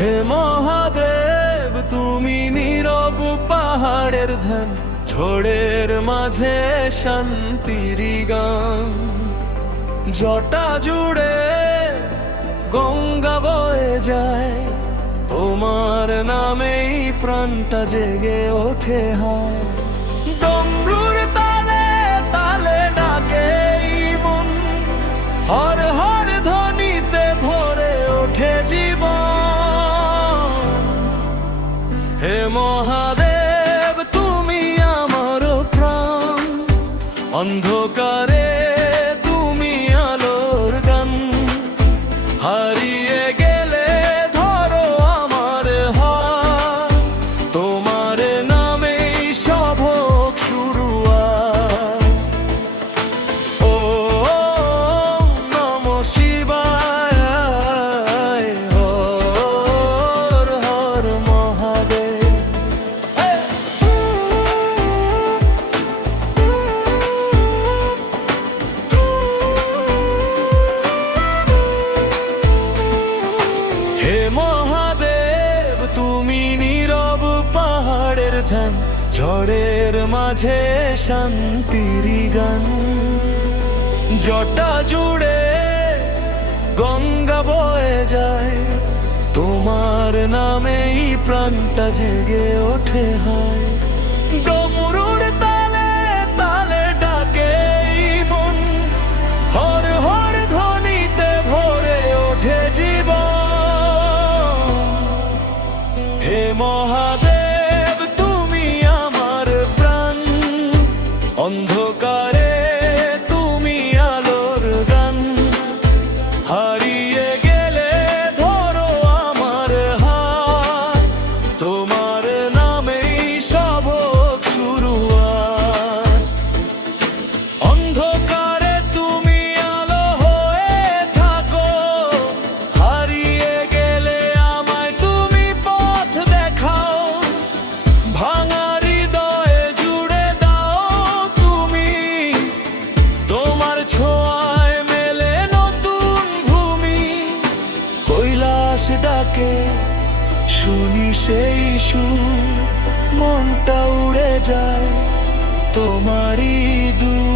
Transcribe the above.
হে মহাদেব তুমি নীরব পাহাড়ের ধ্যান, ঝড়ের মাঝে শান্তির গান। জটা জুড়ে গঙ্গা বয়ে যায়, তোমার নামেই প্রাণটা জেগে ওঠে হয়। ডমরুর তালে তালে ডাকে এই মন, হর হর ধ্বনিতে ভরে ওঠে জীবন। হে মহাদেব তুমি আমার প্রাণ, অন্ধকারে তুমি আলোর গান। হারিয়ে গেলে ধরো আমার হাত, তোমার নামেই সব হোক শুরু আজ। ওম নমঃ শিবায়, হর হর মহাদেব। হে মহাদেব তুমি নীরব পাহাড়ের ধ্যান, ঝড়ের মাঝে শান্তির গান। জটা জুড়ে গঙ্গা বয়ে যায়, তোমার নামেই প্রাণটা জেগে ওঠে হয়। ডমরুর তালে তালে ডাকে এই মন, হর হর ধ্বনিতে ভরে ওঠে জীবন। হে মহাদেব তুমি আমার প্রাণ, অন্ধকারে তুমি আলোর গান। হারিয়ে গেলে ধরো আমার হাত, তোমার নামেই সব হোক শুরু আজ। অন্ধকারে তুমি আলো হয়ে থাকো, হারিয়ে গেলে আমায় তুমি পথ দেখাও। ভাঙা হৃদয়ে জুড়ে দাও তুমি, তোমার ছোঁয়ায় মেলে নতুন ভূমি। কৈলাস ডাকে শুনি সেই সুর, মনটা উড়ে যায় তোমারই দূর।